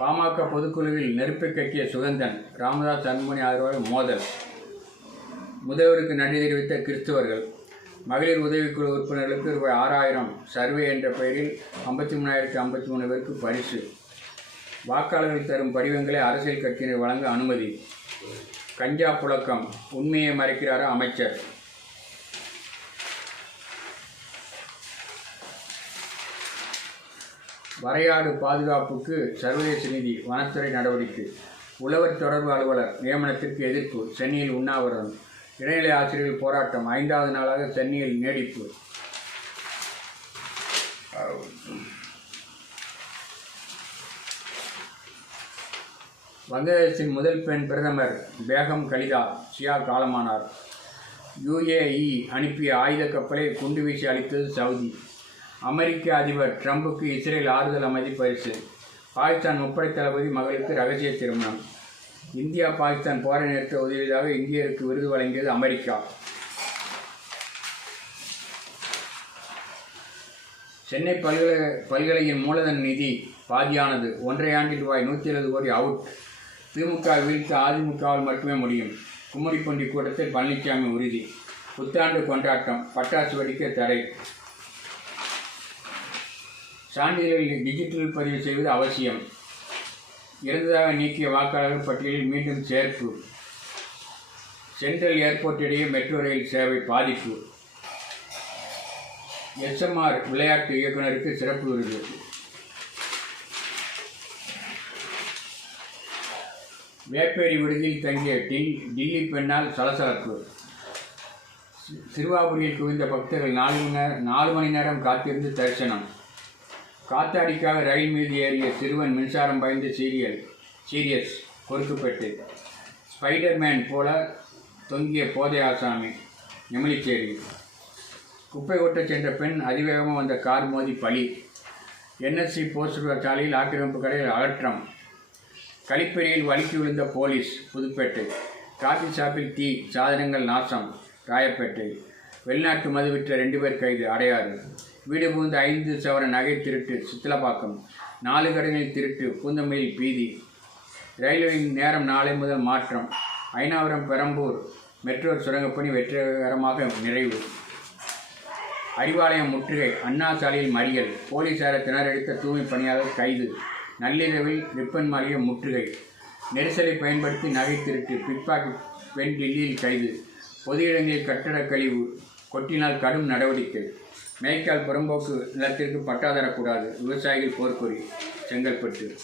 பாமக பொதுக்குழுவில் நெருப்பை கக்கிய சுகந்தன், ராமதாஸ் அன்புமணி ஆதரவாக மோதல். முதல்வருக்கு நன்றி தெரிவித்த கிறிஸ்தவர்கள். மகளிர் உதவிக்குழு உறுப்பினர்களுக்கு ரூபாய் 6000 சர்வே என்ற பெயரில் 53,053 பேருக்கு பரிசு. வாக்காளர்கள் தரும் படிவங்களை அரசியல் கட்சியினர் வழங்க அனுமதி. கஞ்சா புழக்கம், உண்மையை மறைக்கிறாரா அமைச்சர்? வரையாடு பாதுகாப்புக்கு சர்வதேச நிதி, வனத்துறை நடவடிக்கை. உழவர் தொடர்பு அலுவலர் நியமனத்திற்கு எதிர்ப்பு, சென்னையில் உண்ணாவிரதம். இடைநிலை ஆசிரியர்கள் போராட்டம் 5வது நாளாக சென்னையில் நீடிப்பு. வங்கதேசத்தின் முதல் பெண் பிரதமர் பேகம் கலிதா ஜியா காலமானார். UAE அனுப்பிய ஆயுத கப்பலை குண்டு வீசி அளித்தது சவுதி. அமெரிக்க அதிபர் ட்ரம்புக்கு இஸ்ரேல் ஆறுதல் அமைதி பரிசு. பாகிஸ்தான் முப்படை தளபதி மகளுக்கு ரகசிய திருமணம். இந்தியா பாகிஸ்தான் போரை நிறுத்த உதவியதாக இந்தியருக்கு விருது வழங்கியது அமெரிக்கா. சென்னை பல்கலையின் மூலதன நிதி பாதியானது. 1.5 ஆண்டில் ரூபாய் 170 கோடி அவுட். திமுக வீழ்த்த அதிமுகவால் மட்டுமே முடியும். கும்மிடிப்பூண்டி கூட்டத்தில் பழனிசாமி உறுதி. புத்தாண்டு கொண்டாட்டம், பட்டாசு வெடிக்க தடை. சான்றிதழில் டிஜிட்டல் பதிவு செய்வது அவசியம். இறந்ததாக நீக்கிய வாக்காளர்கள் பட்டியலில் மீண்டும் சேர்ப்பு. சென்ட்ரல் ஏர்போர்ட் இடையே மெட்ரோ ரயில் சேவை பாதிப்பு. SMR விளையாட்டு இயக்குநருக்கு சிறப்பு விருது. வேப்பேரி விடுதியில் தங்கிய டில்லி பெண்ணால் சலசலப்பு. சிறுவாபுரியில் குவிந்த பக்தர்கள் 4 மணி நேரம் காத்திருந்து தரிசனம். காத்தாடிக்காக ரயில் மீது ஏறிய சிறுவன் மின்சாரம் பாய்ந்த சீரியஸ் கொருக்குப்பேட்டை. ஸ்பைடர்மேன் போல தொங்கிய போதை ஆசாமி நெமிலிச்சேரி. குப்பை கொட்டச் சென்ற பெண் அதிவேகமாக வந்த கார் மோதி பலி. NSC போஸ்ட் சாலையில் ஆக்கிரமிப்பு கடையில் அகற்றம். கழிப்பறையில் வழுக்கி விழுந்த போலீஸ் புதுப்பேட்டை. காபி ஷாப்பில் தீ, சாதனங்கள் நாசம் ராயப்பேட்டை. வெளிநாட்டு மது விற்ற 2 பேர் கைது அடையாறு. வீடு புகுந்த 5 சவர நகை திருட்டு சித்தலப்பாக்கம். 4 கடைகளில் திருட்டு, பூந்தமல்லியில் பீதி. ரயில்வேயின் நேரம் நாளை முதல் மாற்றம். ஐனாவரம் பெரம்பூர் மெட்ரோ சுரங்கப்பணி வெற்றிகரமாக நிறைவு. அறிவாலயம் முற்றுகை, அண்ணா சாலையில் மறியல். போலீசாரை திணறடித்த தூய்மை பணியாளர் கைது. நள்ளிரவில் ரிப்பன் மாளிகை முற்றுகை. நெரிசலை பயன்படுத்தி நகை திருட்டு, பிக்பாக்கெட் பெண் டில்லியில் கைது. பொது இடங்களில் கட்டட கழிவு கொட்டினால் கடும் நடவடிக்கை. மேய்க்கால் புறம்போக்கு நிலத்திற்கு பட்டா தரக்கூடாது, விவசாயிகள் போர்க்கொடி. செங்கல்பட்டு.